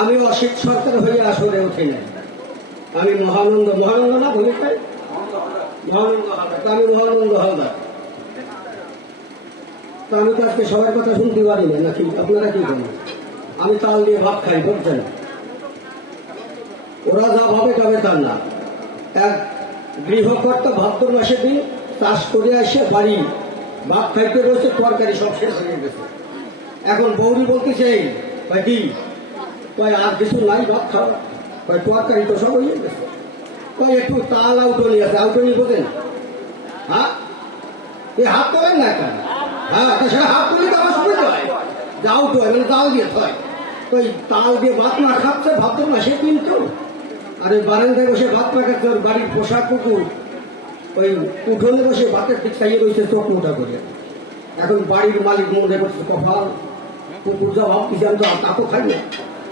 আমি অসিত সরকার হয়ে আসরে উঠি নাই। আমি মহানন্দ মহানন্দ না ভূমিকাই মহানন্দ হালদার আমি মহানন্দ হালদার তা আমি তো আজকে সবার কথা শুনতে পারি না, নাকি আপনারা কি বলেন? আমি তাল দিয়ে ভাত খাই, বুঝছেন? ওরা যা ভাবে তবে তার না। এক গৃহকর্তা ভাদ্র মাসের দিন চাষ করে আসে বাড়ি ভাত খাইতে রয়েছে তরকারি সব শেষ হয়ে গেছে। এখন বৌরি বলতে চাই ভাই কয় আর কিছু নাই ভাত খাওয়া কয় তরকারি তো সব হয়ে গেছে কয় একটু তাল আউটনি আছে আউটনি বোঝেন হ্যাঁ এই হাত তোলেন না কেন হ্যাঁ তা সেটা হাত তুলে তো আমার সুবিধা হয় যে আউট হয় মানে তাল দিয়ে হয় এই তাল দিয়ে ভাত না খাচ্ছে ভাদ্র মাসে কিন্তু আর ওই বারান্দায় বসে ভাত না খাচ্ছে ওর বাড়ির পোশাক কুকুর ওই উঠোনে বসে ভাতের ঠিক চাইয়ে রয়েছে চোখ মোটা করে এখন বাড়ির মালিক মনে করছে কপাল কুকুর যা ভাবতেছি আমি তো তা তো খাই না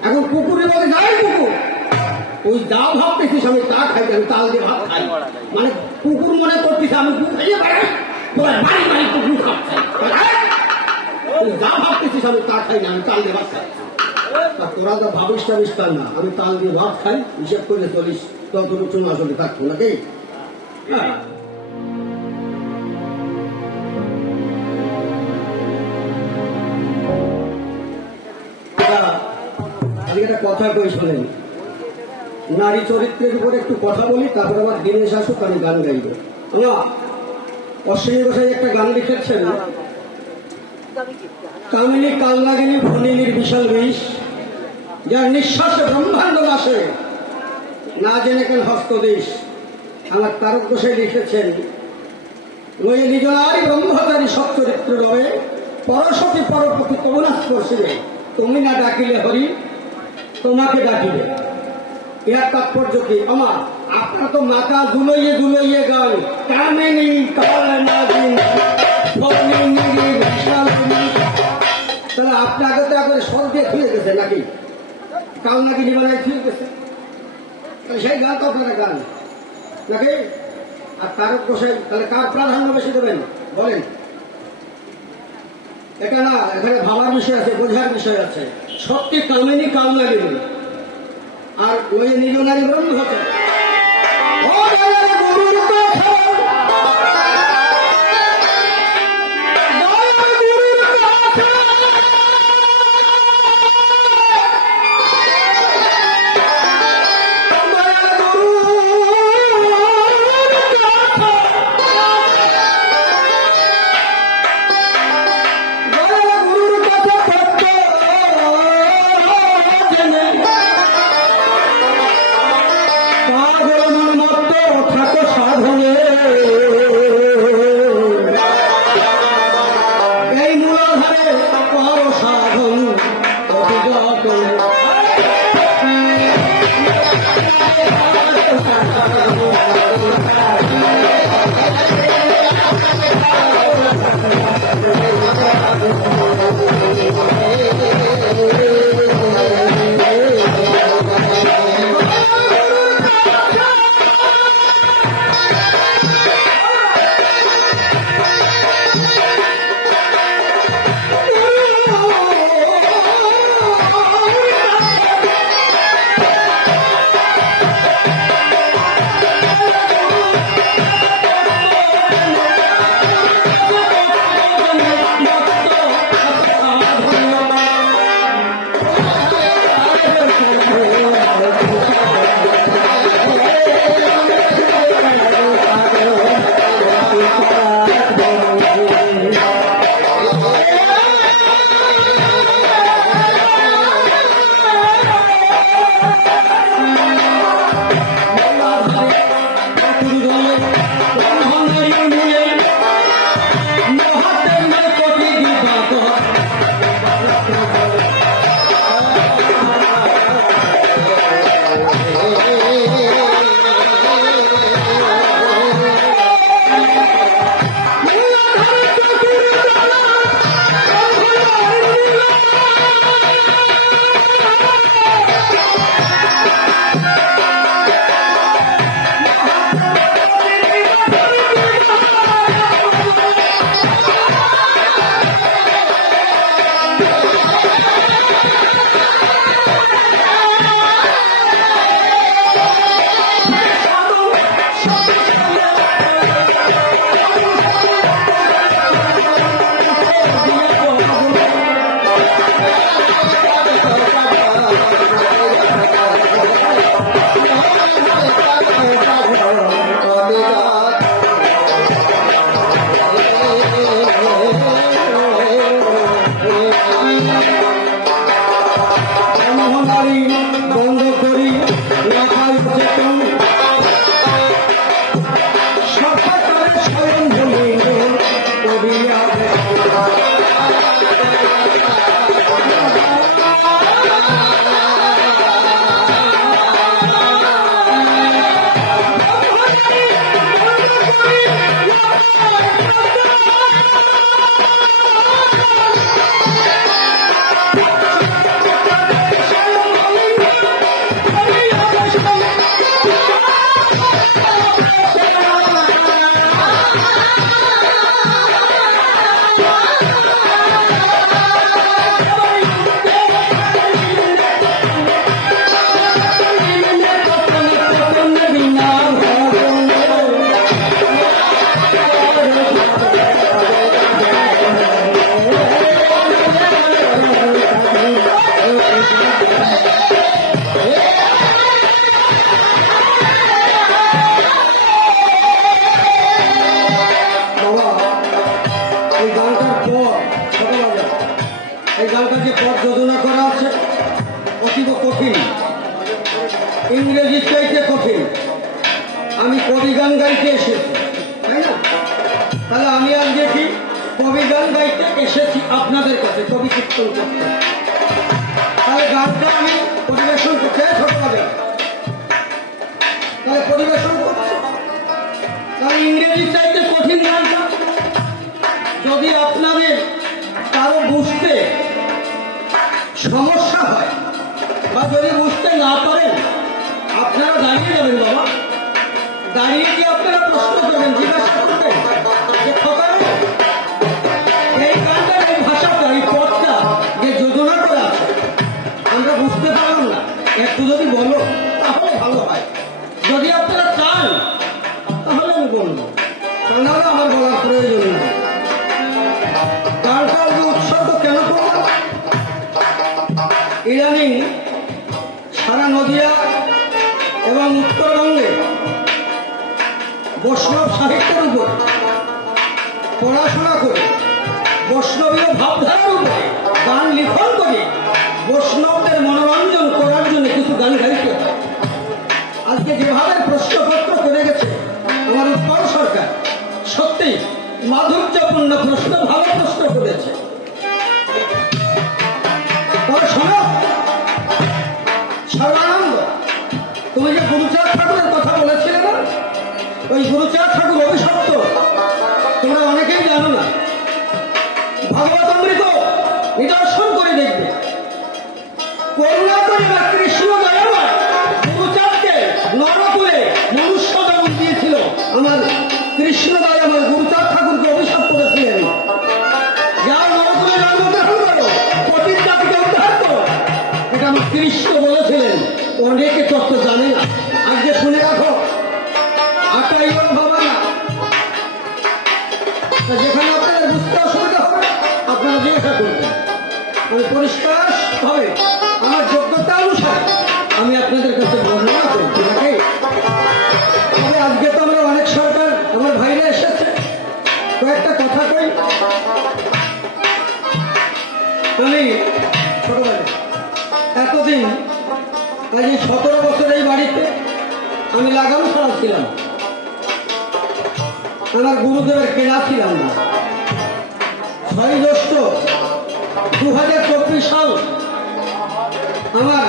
এখন কুকুরে বলে যাই কুকুর ওই যা ভাবতেছিস আমি তা খাই, আমি তাল দিয়ে ভাত খাই। মানে কুকুর মনে করতেছে আমি খাইয়ে বেড়াই। তোমার বাড়ি বাড়ি কুকুর খাচ্ছে তুই যা ভাবতেছিস আমি তা খাই না, আমি তাল দিয়ে ভাত খাই। তোরা তো ভাবিস টাবিস তা না। আমি তাল দিয়ে ভাত খাই, হিসেব করে চলিস। ততটুকু আসলে থাকব নাকি? হ্যাঁ। আমি একটা কথা কই শোনেন। নারী চরিত্রের উপরে একটু কথা বলি, তারপর আমার দিনেশ আসুক, আমি গান গাইব। অশ্বিনী গোসাই একটা গান লিখেছেন। কামিনী, কালনাগিনী, ভনিনীর বিশাল বিষ। যার নিঃশ্বাসে ব্রহ্মাণ্ড বাসে না জেনে কেন হস্তদেশ আমার তারক গোসাই লিখেছেন ওই নিজনারী ব্রহ্মচারী সচ্চরিত্র রবে। পরশতি পরপতি করুণাস করছিবে তুমি না ডাকিলে হরি তোমাকে ডাকিবে। এর তাৎপর্য কি? আমার আপনার তো মাথা দুলইয়ে দুলইয়ে গান। কামিনী তাহলে আপনাকে তো একবারে সর দিয়ে খুলে গেছে নাকি? কাল নাকি নিবানায় ঠিক গেছে সেই গান তো আপনারা গান। নাকি? আর তারক গোসাই, তাহলে কার প্রাধান্য বেশি দেবেন? বলেন। এটা না, এখানে ভাবার বিষয় আছে, বোঝার বিষয় আছে। সত্যি কামেনি কাম লাগেনি আর ওই নিজ নারী ব্রহ্ম যদি আপনাদের কারও বুঝতে সমস্যা হয় বা যদি বুঝতে না পারেন, আপনারা দাঁড়িয়ে যাবেন বাবা। দাঁড়িয়ে গিয়ে আপনারা প্রশ্ন করবেন, জিজ্ঞাসা করবেন যে যোজনা আছে, আমরা বুঝতে না। একটু যদি তাহলে ভালো হয়। যদি আপনারা চান, তাহলে আমি বলব। তা আমার বলার প্রয়োজন নেই। গানটার যে উৎসর্গ কেন করলাম ইদানিং সারা নদিয়া এবং উত্তরবঙ্গে বৈষ্ণব সাহিত্যের পড়াশোনা করে বৈষ্ণবীয় ভাবধারার উপরে গান লিখন করে বৈষ্ণবদের মনোরঞ্জন করার জন্য কিছু গান গাইতে আজকে যেভাবে প্রশ্নপত্র করে গেছে, আমার উৎপল সরকার সত্যি মাধুর্যপূর্ণ প্রশ্ন, ভালো প্রশ্ন করেছে। তুমি যে গুরুচাঁদ ঠাকুরের কথা বলেছিলে না? ওই গুরুচাঁদ ঠাকুর অভিশপ্ত, তোমরা অনেকেই জানো না। ভাগবত অমৃত নিদর্শন করে দেখবে। করুণা করে বা কৃষ্ণ অনেকে তত্ত্ব জানে না। আজকে শুনে রাখো। আটাই বাবা না যেখানে আপনাদের বুঝতে অসুবিধা হবে, আপনারা করবেন আমি পরিষ্কার হবে আমার যোগ্যতা অনুসারে আমি আপনাদের কাছে বর্ণনা করছি নাকি? তবে আজকে তো আমরা অনেক সরকার, আমার ভাইরা এসেছে। কয়েকটা কথা কই। আমি আমি লাগাম ছাড়া ছিলাম আমার গুরুদেবের কেনা ছিলাম না। ছয় জ্যৈষ্ঠ দু হাজার চব্বিশ সাল আমার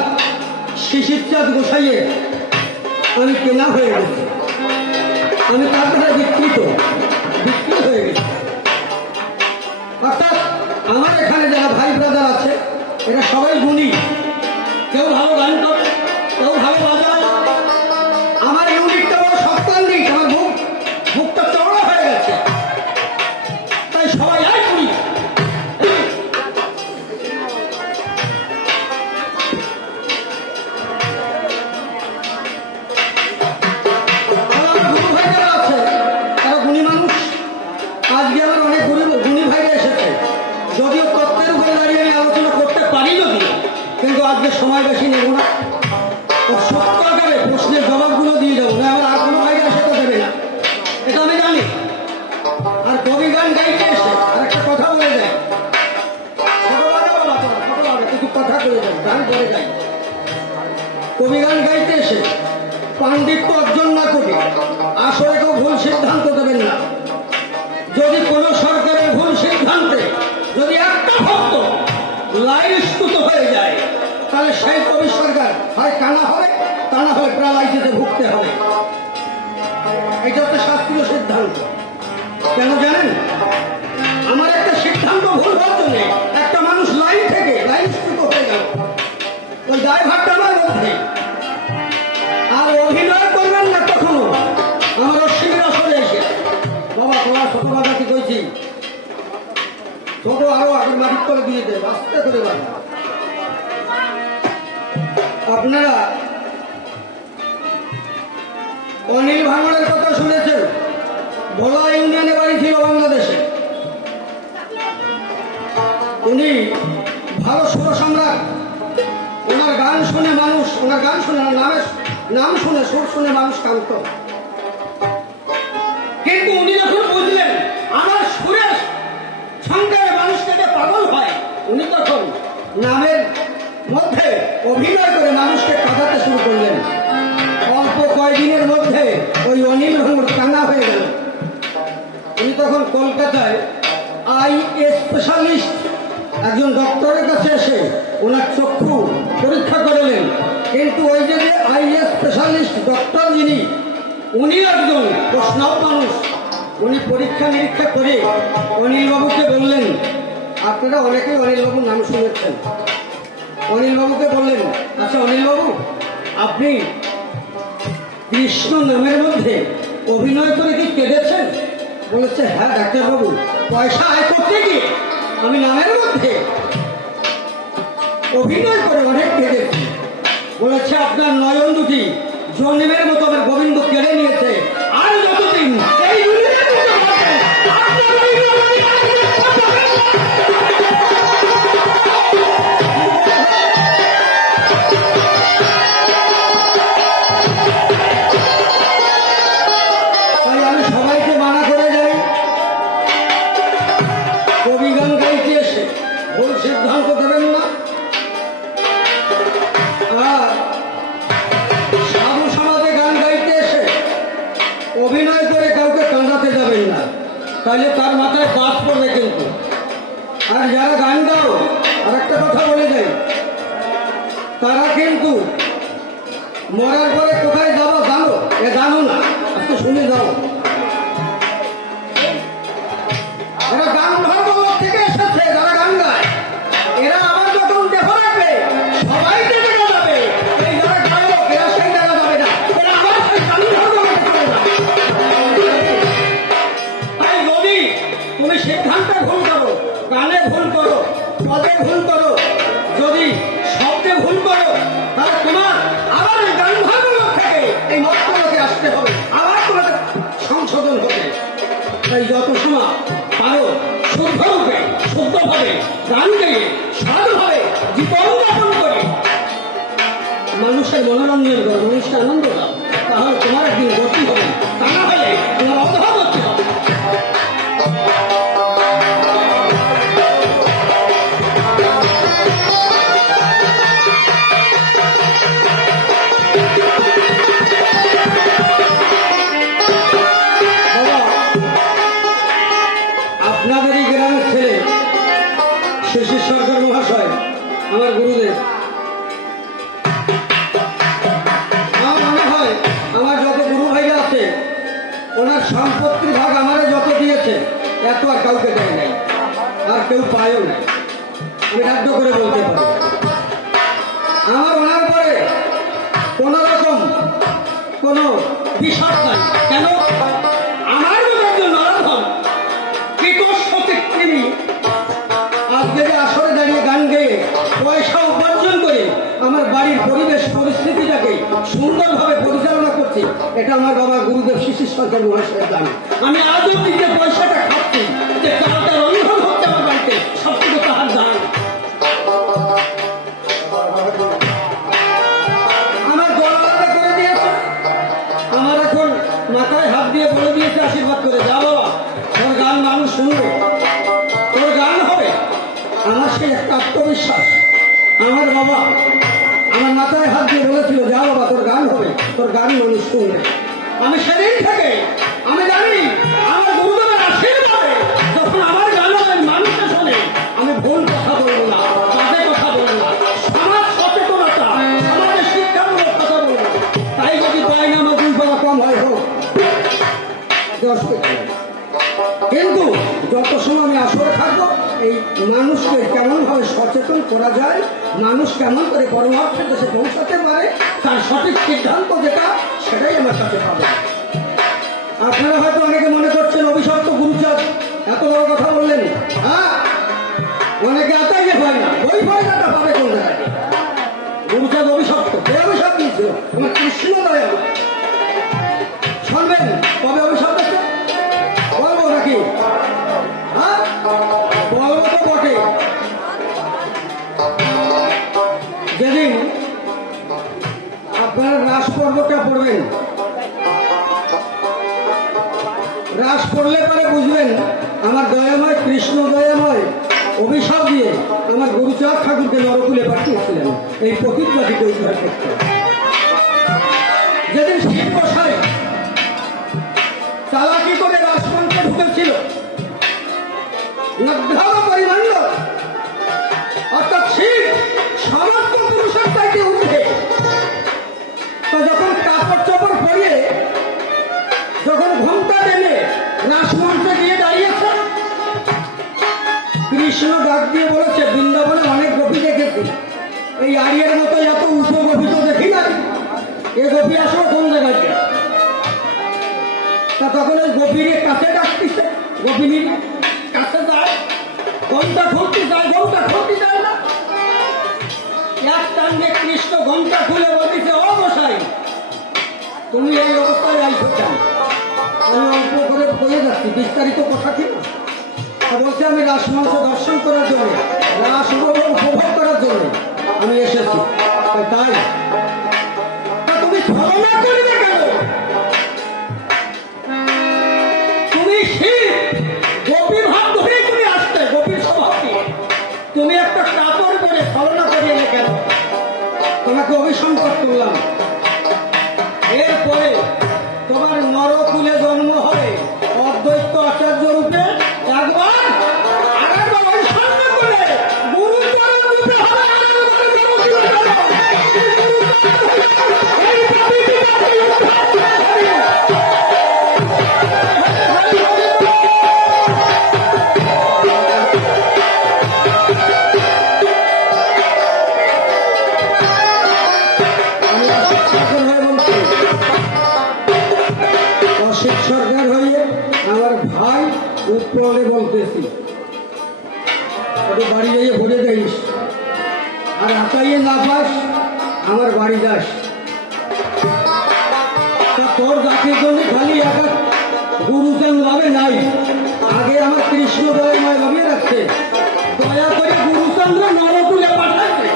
শিশিরচাঁদ গোসাইয়ে আমি কেনা হয়ে গেছি। আমি তার কাছে বিকৃত বিক্রি হয়ে গেছি। অর্থাৎ আমার এখানে যারা ভাই ব্রাদার আছে, এরা সবাই গুণী। কেউ ভালো গান করে লাইস্তুত হয়ে যায় তাহলে সেই কবি সরকার, হয় কানা হবে, তা না হয় প্রালাইসিসে ভুগতে হবে। এটা হচ্ছে শাস্ত্রীয় সিদ্ধান্ত। কেন জানেন? আমার একটা সিদ্ধান্ত ভুল হওয়ার জন্য একটা মানুষ লাইন থেকে লাইন লাইনচ্যুত হয়ে গেল। ওই ড্রাইভারটা আমার মধ্যে। আর অভিনয় করবেন না কখনো। আমার অসুবিধা চলে এসে। বাবা, তোমার ছোট বাবাকে কইছি? ছোট আরও আগের মাটির করে দিয়ে দেয় আস্তে করে বাবা আপনারা অনিল ভাঙনের কথা শুনেছেন? ভোলা ইউনিয়নে বাড়ি ছিল বাংলাদেশে। উনি ভালো সুর সম্রাট। ওনার গান শুনে মানুষ, ওনার গান শুনে নামে নাম শুনে, সুর শুনে মানুষ কান্ত। কিন্তু উনি যখন বুঝলেন আমার সুরেশ সংখ্যায় মানুষ থেকে পাগল হয়, উনি তখন নামের মধ্যে অভিনয় করে মানুষকে কাঁদাতে শুরু করলেন। অল্প কয়েকদিনের মধ্যে ওই অনিল ভাঙর কান্না হয়ে গেল। উনি তখন কলকাতায় আই স্পেশালিস্ট, একজন ডক্টরের কাছে এসে ওনার চক্ষু পরীক্ষা করলেন। কিন্তু ওই যে আই স্পেশালিস্ট ডক্টর যিনি উনি একজন বৈষ্ণব মানুষ। উনি পরীক্ষা নিরীক্ষা করে অনিলবাবুকে বললেন, আপনারা অনেকেই অনিলবাবুর নাম শুনেছেন। অনিলবাবুকে বললেন আচ্ছা অনিলবাবু, আপনি কৃষ্ণ নামের মধ্যে অভিনয় করে কি কেঁদেছেন? বলেছে হ্যাঁ ডাক্তারবাবু, পয়সা আয় করতে কি আমি নামের মধ্যে অভিনয় করে অনেক কেঁদেছি। বলেছে, আপনার নয়ন দুটি জন্মের মতো আমার মনোরঞ্জন করো মানুষকে আনন্দ দাও তাহলে তোমার একদিন গতি হবে। তা না হলে তোমার অধগতি হবে। বাবা, সম্পত্তির ভাগ আমারে যত দিয়েছে এত আর কাউকে দেয় নাই। আর কেউ পায়ও নাই। করে বলতে পারি। আমার ওনার পরে কোন রকম কোন বিষয় নাই। কেন? আমার একজন বিকশিত তিনি আসরে গান গেয়ে পয়সা উপার্জন করে আমার বাড়ির পরিবেশ, পরিস্থিতিটাকে করছি এটা আমার বাবা গুরুদেব শিশির সরকার মহাশয়ের দান আমি আজও নিজে পয়সাটা খাচ্ছি যে চালটা রন্ধন হচ্ছে আমার বাড়িতে সব তাহার দান আমার গলাটা আমার মাথায় হাত দিয়ে বলে যা বাবা, তোর গান মানুষ শুনবে। তোর গান হবে। আমার সেই একটা আত্মবিশ্বাস। আমার আমার বাবা আমার মাথায় হাত দিয়ে বলেছিল, যা বাবা, তোর গান তোর গান মানুষ শুনবে আমি সেদিন থেকে, আমি জানি আমার গুরুদেবের আশীর্বাদে যখন আমার গান হবে মানুষে শোনে, আমি ভুল কথা বলব না কথা বলব না। সমাজ সচেতনতা, সমাজের কথা বলব তাই যদি পাই না, আমার কম হয় হোক। কিন্তু যত সময় আমি আসরে থাকব, এই মানুষকে কেমন ভাবে সচেতন করা যায়, মানুষ কেমন করে পরমার্থের দেশে পৌঁছাতে তার সঠিক সিদ্ধান্ত যেটা সেটাই আমার কাছে পাবে বুঝবেন, আমার দয়াময়, কৃষ্ণ দয়াময় অভিশাপ দিয়ে আমার গুরুচাঁদ ঠাকুরকে নরকুলে পাঠিয়েছিলেন। এই প্রতিজ্ঞাটিকে উদ্ধার করতে। যেদিন শিব বসায় চালাকি করে রাজমন্ত্রে ঢুকেছিল অর্থাৎ শিব সমস্ত পুরুষের চাইতে উঠে তো যখন কাপড় গোপিনীর কাছে যায়, ঘণ্টা খুলতে যায়, ঘণ্টা খুলতে যায় না। এক টান্ডে কৃষ্ণ ঘণ্টা খুলে ও মশাই, তুমি এই অবস্থায় কেন? আমি অল্প করে বলে যাচ্ছি, বিস্তারিত কথা কি? না বলছে, আমি রাসমঞ্চ দর্শন করার জন্য, রাস উপভোগ করার জন্য আমি এসেছি। তাই? তুমি ছলনা করবে কেন? তোমাকে অভিসম্পদ করলাম বাড়ি যাস তোর জাতির জন্য খালি একা গুরুচান ভাবে নাই, আগে আমার কৃষ্ণ দয়াময় ভাবিয়ে রাখছে দয়া করে গুরুচন্দ্র নরকুলে পাঠাচ্ছে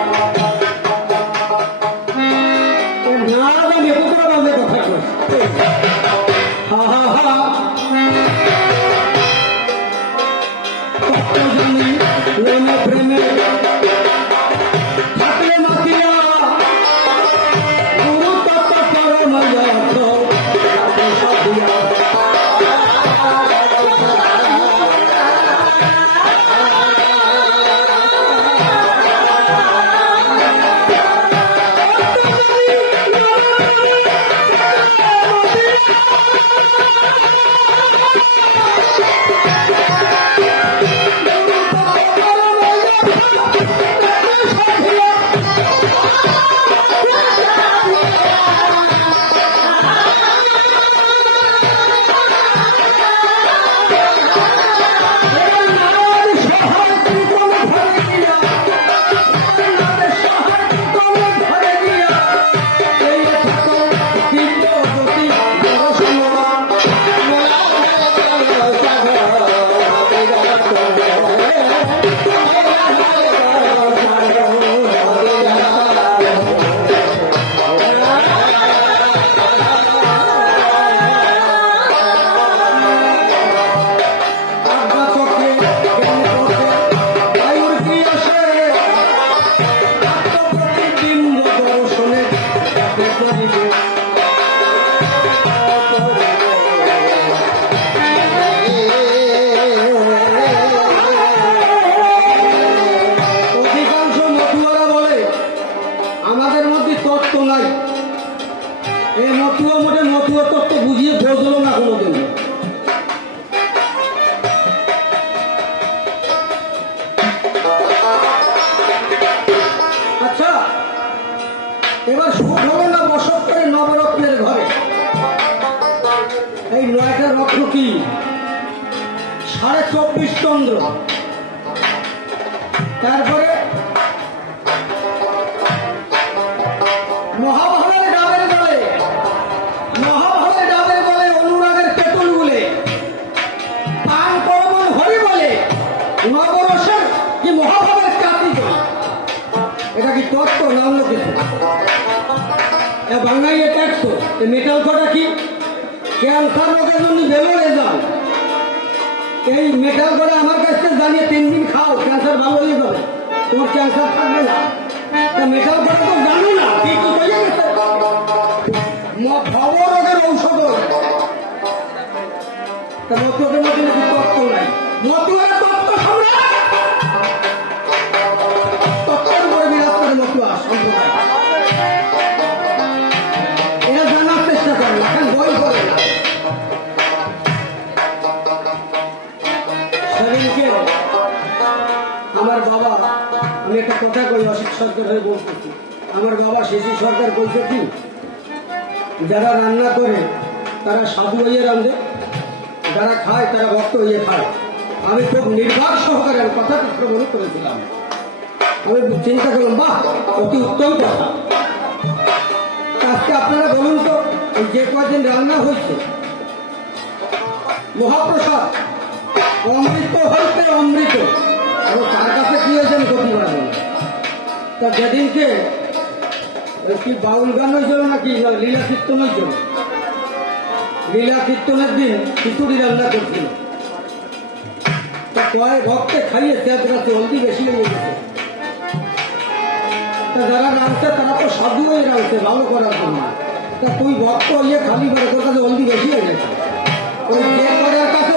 চন্দ্র। তারপরে মহাভারতের ডাবের বলে মহাভারতের ডাবের বলে, অনুরাগের তেতুল বলে, পান করবন হরি বলে, নবরসের কি কাতি এটা কি তত্ত্ব না কিছু? বাঙালি এটা মেটাল কটা কি? ক্যান্সার রোগের জন্য বেলো রেজাল্ট এই মেটাল করে আমার কাছ জানিয়ে তিন দিন খাও ক্যান্সার ভালো হয়ে যাবে। তোমার ক্যান্সার থাকবে না। তা মেটাল করে তো জানো না, কি কি হয়ে গেছে। ভব ঔষধ তা মতুয়াদের মধ্যে নাকি নাই মতুয়ারা সরকার হয়ে বলতেছি আমার বাবা শিশু সরকার বলছে কি? যারা রান্না করে, তারা সাধু হইয়ে রান্ধে যারা খায়, তারা ভক্ত হইয়ে খায়। আমি খুব নির্বাক সহকারে আমি কথাটা শ্রবণ করেছিলাম। আমি চিন্তা করলাম, বাহ, অতি উত্তম কথা। আজকে আপনারা বলুন তো যে কদিন রান্না হয়েছে, মহাপ্রসাদ, অমৃত হইতে অমৃত এবং তার কাছে কি হয়েছে আমি করতে পারব না। তা যেদিনকে কি বাউল গান হয়েছিল নাকি? লীলা কীর্তন হয়েছিল। লীলা কীর্তনের দিন খিচুড়ি রান্না করছিল। তা কয় ভক্তে খাইয়ে তেজ রাতে হলদি বেশি হয়ে গেছে। তা যারা রাঁধছে, তারা তো সাধু হয়ে রাঁধছে ভালো করার জন্য। তা তুই ভক্ত ইয়ে খালি করে তোর কাছে হলদি বেশি হয়ে গেছে? ওই যে করার কাছে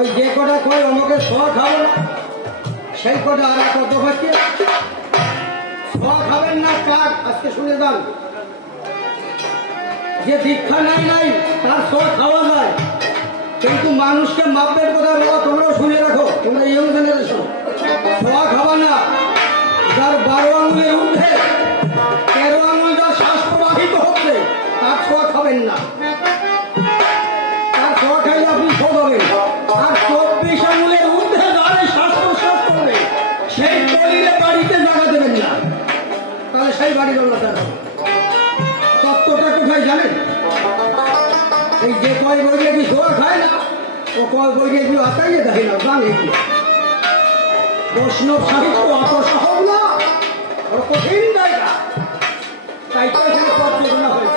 ওই যে কটা কয় আমাকে ছ খাব না, সেই কটা আর কত হচ্ছে। ছ খাবেন না কাক আজকে শুনে যান। যে দীক্ষা নাই নাই, তার ছ খাওয়া যায়। কিন্তু মানুষকে মাপের কথা বলা, তোমরাও শুনে রাখো, তোমরা ইয়ং জেনারেশন। ছোয়া খাবা না। যার বারো আঙুলের উঠে তেরো আঙুল যার শ্বাস প্রবাহিত হচ্ছে, তার ছোঁয়া খাবেন না। তার ছোঁয়া খাইলে আপনি শোধ হবেন। এই বাড়ির তারা তত্ত্বটা কোথায় জানেন? এই যে কয় বই কি জোর খায় না, ও কয় বই দিয়ে কি আতাইয়ে দেখে না, জানে কি? বৈষ্ণব সাহিত্য অত সহজ না, ওর কঠিন জায়গা। তাই তো এখানে পর্যালোচনা হয়